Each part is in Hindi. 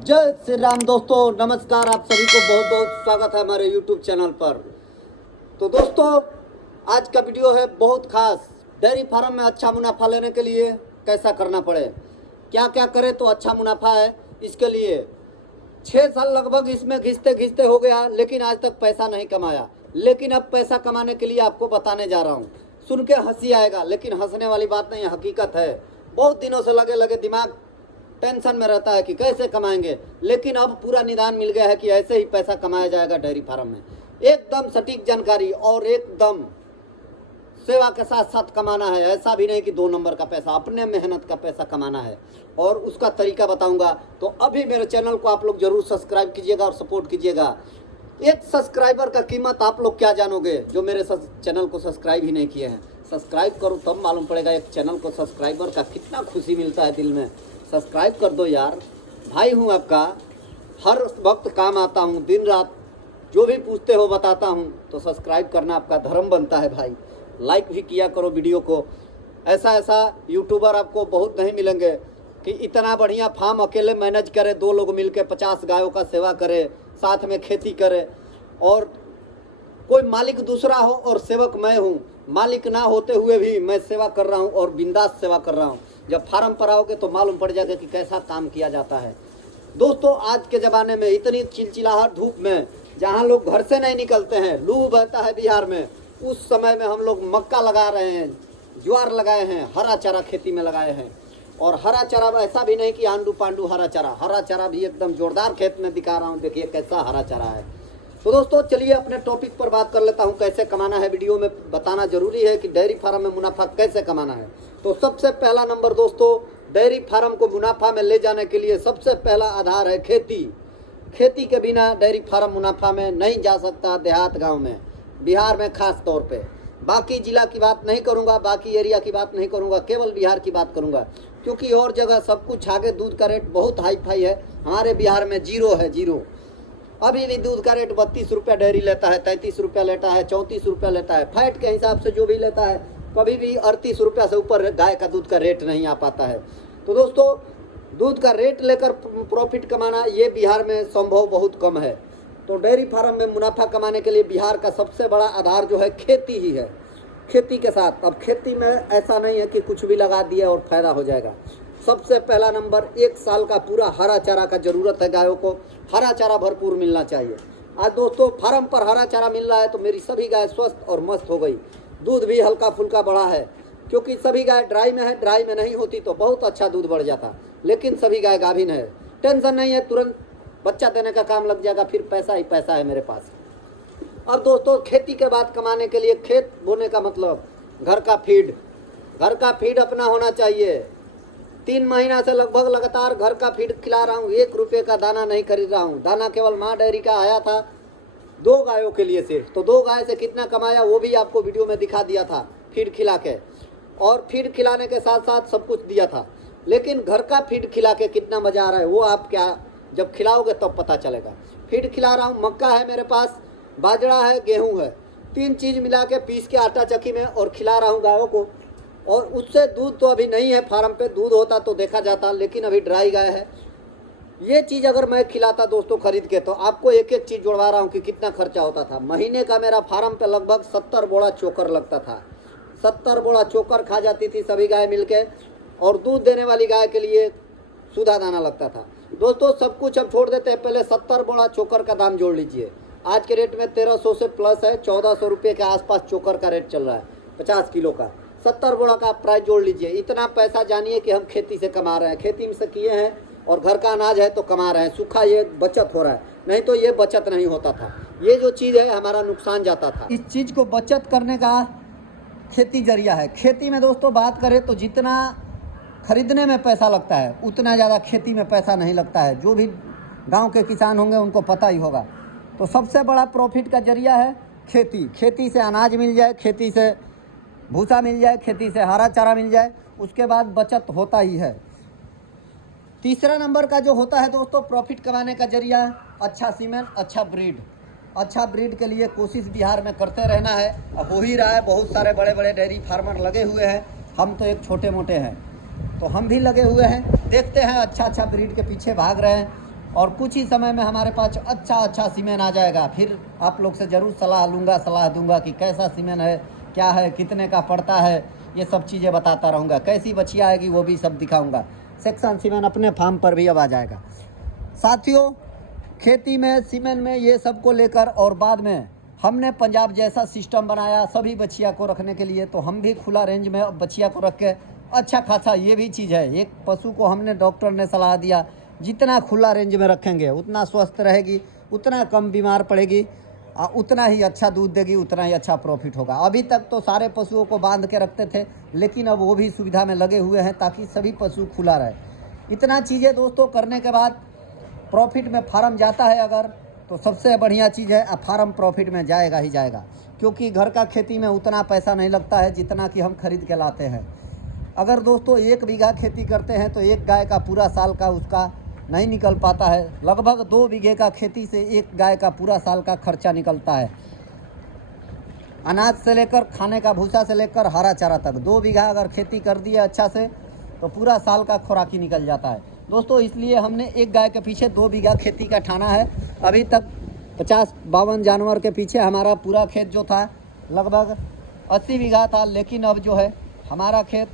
जय श्री राम दोस्तों, नमस्कार। आप सभी को बहुत बहुत स्वागत है हमारे YouTube चैनल पर। तो दोस्तों, आज का वीडियो है बहुत खास। डेयरी फार्म में अच्छा मुनाफा लेने के लिए कैसा करना पड़े, क्या क्या करें तो अच्छा मुनाफा है। इसके लिए 6 साल लगभग इसमें घिसते घिसते हो गया, लेकिन आज तक पैसा नहीं कमाया। लेकिन अब पैसा कमाने के लिए आपको बताने जा रहा हूँ। सुन के हंसी आएगा, लेकिन हंसने वाली बात नहीं, हकीकत है। बहुत दिनों से लगे लगे दिमाग टेंशन में रहता है कि कैसे कमाएंगे, लेकिन अब पूरा निदान मिल गया है कि ऐसे ही पैसा कमाया जाएगा डेयरी फार्म में। एकदम सटीक जानकारी और एकदम सेवा के साथ साथ कमाना है। ऐसा भी नहीं कि 2 नंबर का पैसा, अपने मेहनत का पैसा कमाना है और उसका तरीका बताऊंगा। तो अभी मेरे चैनल को आप लोग जरूर सब्सक्राइब कीजिएगा और सपोर्ट कीजिएगा। एक सब्सक्राइबर का कीमत आप लोग क्या जानोगे जो मेरे चैनल को सब्सक्राइब ही नहीं किए हैं। सब्सक्राइब करो तब मालूम पड़ेगा एक चैनल को सब्सक्राइबर का कितना खुशी मिलता है दिल में। सब्सक्राइब कर दो यार, भाई हूँ आपका, हर वक्त काम आता हूँ, दिन रात जो भी पूछते हो बताता हूँ। तो सब्सक्राइब करना आपका धर्म बनता है भाई। लाइक भी किया करो वीडियो को। ऐसा यूट्यूबर आपको बहुत नहीं मिलेंगे कि इतना बढ़िया फार्म अकेले मैनेज करे, 2 लोग मिलकर 50 गायों का सेवा करे, साथ में खेती करे, और कोई मालिक दूसरा हो और सेवक मैं हूँ। मालिक ना होते हुए भी मैं सेवा कर रहा हूँ और बिंदास सेवा कर रहा हूँ। जब फार्म पर आओगे तो मालूम पड़ जाएगा कि कैसा काम किया जाता है। दोस्तों, आज के ज़माने में इतनी चिलचिलाहट धूप में, जहाँ लोग घर से नहीं निकलते हैं, लू बहता है बिहार में, उस समय में हम लोग मक्का लगा रहे हैं, ज्वार लगाए हैं, हरा चारा खेती में लगाए हैं। और हरा चारा ऐसा भी नहीं कि आंडू पांडू हरा चारा भी एकदम जोरदार खेत में दिखा रहा हूँ। देखिए कैसा हरा चारा है। तो दोस्तों, चलिए अपने टॉपिक पर बात कर लेता हूँ, कैसे कमाना है। वीडियो में बताना जरूरी है कि डेयरी फार्म में मुनाफा कैसे कमाना है। तो सबसे पहला नंबर दोस्तों, डेयरी फार्म को मुनाफा में ले जाने के लिए सबसे पहला आधार है खेती। खेती के बिना डेयरी फार्म मुनाफा में नहीं जा सकता। देहात गांव में, बिहार में खास तौर पे, बाकी जिला की बात नहीं करूंगा, बाकी एरिया की बात नहीं करूंगा, केवल बिहार की बात करूंगा, क्योंकि और जगह सब कुछ आगे। दूध का रेट बहुत हाई फाई है, हमारे बिहार में जीरो है, जीरो। अभी भी दूध का रेट 32 रुपया डेयरी लेता है, 33 रुपया लेता है, 34 रुपया लेता है। फैट के हिसाब से जो भी लेता है, कभी भी 38 रुपया से ऊपर गाय का दूध का रेट नहीं आ पाता है। तो दोस्तों, दूध का रेट लेकर प्रॉफिट कमाना ये बिहार में संभव बहुत कम है। तो डेयरी फार्म में मुनाफा कमाने के लिए बिहार का सबसे बड़ा आधार जो है खेती ही है। खेती के साथ, अब खेती में ऐसा नहीं है कि कुछ भी लगा दिया और फायदा हो जाएगा। सबसे पहला नंबर, 1 साल का पूरा हरा चारा का जरूरत है गायों को। हरा चारा भरपूर मिलना चाहिए। आज दोस्तों फार्म पर हरा चारा मिल रहा है तो मेरी सभी गाय स्वस्थ और मस्त हो गई। दूध भी हल्का फुल्का बढ़ा है, क्योंकि सभी गाय ड्राई में है। ड्राई में नहीं होती तो बहुत अच्छा दूध बढ़ जाता, लेकिन सभी गाय गाभिन है। टेंशन नहीं है, तुरंत बच्चा देने का काम लग जाएगा, फिर पैसा ही पैसा है मेरे पास। अब दोस्तों, खेती के बाद कमाने के लिए, खेत बोने का मतलब घर का फीड अपना होना चाहिए। 3 महीना से लगभग लगातार घर का फीड खिला रहा हूँ। 1 रुपये का दाना नहीं खरीद रहा हूँ। दाना केवल माँ डेयरी का आया था 2 गायों के लिए सिर्फ। तो 2 गाय से कितना कमाया वो भी आपको वीडियो में दिखा दिया था, फीड खिला के। और फीड खिलाने के साथ साथ सब कुछ दिया था, लेकिन घर का फीड खिला के कितना मज़ा आ रहा है वो आप क्या जब खिलाओगे तब पता चलेगा। फीड खिला रहा हूँ, मक्का है मेरे पास, बाजरा है, गेहूँ है, 3 चीज़ मिला के पीस के आटा चक्की में और खिला रहा हूँ गायों को। और उससे दूध तो अभी नहीं है, फार्म पे दूध होता तो देखा जाता, लेकिन अभी ड्राई गाय है। ये चीज़ अगर मैं खिलाता दोस्तों खरीद के, तो आपको एक एक चीज़ जुड़वा रहा हूँ कि कितना खर्चा होता था। महीने का मेरा फार्म पे लगभग 70 बोरा चोकर लगता था। 70 बोरा चोकर खा जाती थी सभी गाय मिलके, और दूध देने वाली गाय के लिए सुधा दाना लगता था। दोस्तों, सब कुछ अब छोड़ देते हैं, पहले 70 बोरा चोकर का दाम जोड़ लीजिए। आज के रेट में 1300 से प्लस है, 1400 रुपये के आसपास चोकर का रेट चल रहा है 50 किलो का। 70 बोरा का प्राइस जोड़ लीजिए। इतना पैसा जानिए कि हम खेती से कमा रहे हैं, खेती से किए हैं, और घर का अनाज है तो कमा रहे हैं। सूखा ये बचत हो रहा है, नहीं तो ये बचत नहीं होता था। ये जो चीज़ है हमारा नुकसान जाता था। इस चीज़ को बचत करने का खेती जरिया है। खेती में दोस्तों बात करें तो जितना खरीदने में पैसा लगता है उतना ज़्यादा खेती में पैसा नहीं लगता है। जो भी गाँव के किसान होंगे उनको पता ही होगा। तो सबसे बड़ा प्रॉफिट का जरिया है खेती। खेती से अनाज मिल जाए, खेती से भूसा मिल जाए, खेती से हरा चारा मिल जाए, उसके बाद बचत होता ही है। तीसरा नंबर का जो होता है दोस्तों प्रॉफिट कमाने का जरिया, अच्छा सीमेंट, अच्छा ब्रीड। अच्छा ब्रीड के लिए कोशिश बिहार में करते रहना है, हो ही रहा है। बहुत सारे बड़े बड़े डेयरी फार्मर लगे हुए हैं, हम तो एक छोटे मोटे हैं, तो हम भी लगे हुए हैं। देखते हैं अच्छा ब्रीड के पीछे भाग रहे हैं। और कुछ ही समय में हमारे पास अच्छा सीमेन आ जाएगा। फिर आप लोग से ज़रूर सलाह दूंगा कि कैसा सीमेन है, क्या है, कितने का पड़ता है, ये सब चीज़ें बताता रहूँगा। कैसी बछिया आएगी वो भी सब दिखाऊँगा। सेक्शन सीमेन अपने फार्म पर भी अब आ जाएगा। साथियों, खेती में, सीमेन में, ये सब को लेकर और बाद में हमने पंजाब जैसा सिस्टम बनाया सभी बछिया को रखने के लिए। तो हम भी खुला रेंज में अब बछिया को रख के अच्छा खासा, ये भी चीज़ है, एक पशु को हमने, डॉक्टर ने सलाह दिया जितना खुला रेंज में रखेंगे उतना स्वस्थ रहेगी, उतना कम बीमार पड़ेगी, उतना ही अच्छा दूध देगी, उतना ही अच्छा प्रॉफिट होगा। अभी तक तो सारे पशुओं को बांध के रखते थे, लेकिन अब वो भी सुविधा में लगे हुए हैं ताकि सभी पशु खुला रहे। इतना चीज़ें दोस्तों करने के बाद प्रॉफिट में फार्म जाता है अगर, तो सबसे बढ़िया चीज़ है, फार्म प्रॉफिट में जाएगा ही जाएगा। क्योंकि घर का खेती में उतना पैसा नहीं लगता है जितना कि हम खरीद के लाते हैं। अगर दोस्तों 1 बीघा खेती करते हैं तो एक गाय का पूरा साल का उसका नहीं निकल पाता है। लगभग 2 बीघे का खेती से एक गाय का पूरा साल का खर्चा निकलता है। अनाज से लेकर, खाने का भूसा से लेकर हरा चारा तक 2 बीघा अगर खेती कर दिए अच्छा से तो पूरा साल का खुराकी निकल जाता है दोस्तों। इसलिए हमने एक गाय के पीछे 2 बीघा खेती का ठाना है। अभी तक 50-52 जानवर के पीछे हमारा पूरा खेत जो था लगभग 80 बीघा था, लेकिन अब जो है हमारा खेत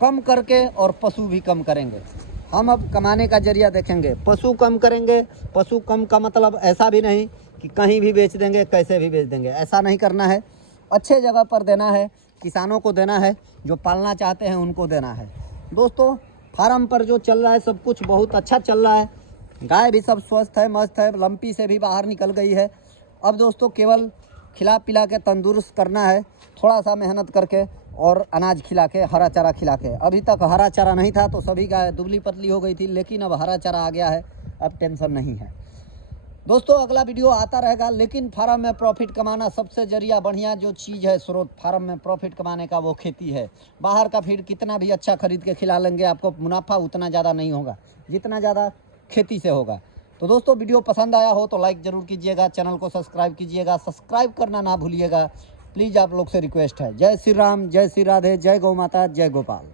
कम करके और पशु भी कम करेंगे। हम अब कमाने का जरिया देखेंगे, पशु कम करेंगे। पशु कम का मतलब ऐसा भी नहीं कि कहीं भी बेच देंगे, कैसे भी बेच देंगे, ऐसा नहीं करना है। अच्छे जगह पर देना है, किसानों को देना है, जो पालना चाहते हैं उनको देना है। दोस्तों, फार्म पर जो चल रहा है सब कुछ बहुत अच्छा चल रहा है। गाय भी सब स्वस्थ है, मस्त है, लंपी से भी बाहर निकल गई है। अब दोस्तों केवल खिला पिला के तंदुरुस्त करना है, थोड़ा सा मेहनत करके और अनाज खिला के, हरा चारा खिला के। अभी तक हरा चारा नहीं था तो सभी गाय दुबली पतली हो गई थी, लेकिन अब हरा चारा आ गया है, अब टेंशन नहीं है। दोस्तों अगला वीडियो आता रहेगा, लेकिन फार्म में प्रॉफिट कमाना सबसे जरिया बढ़िया जो चीज़ है, स्रोत फार्म में प्रॉफिट कमाने का वो खेती है। बाहर का फीड कितना भी अच्छा खरीद के खिला लेंगे, आपको मुनाफा उतना ज़्यादा नहीं होगा जितना ज़्यादा खेती से होगा। तो दोस्तों वीडियो पसंद आया हो तो लाइक ज़रूर कीजिएगा, चैनल को सब्सक्राइब कीजिएगा, सब्सक्राइब करना ना भूलिएगा प्लीज़, आप लोग से रिक्वेस्ट है। जय श्री राम, जय श्री राधे, जय गौ माता, जय गोपाल।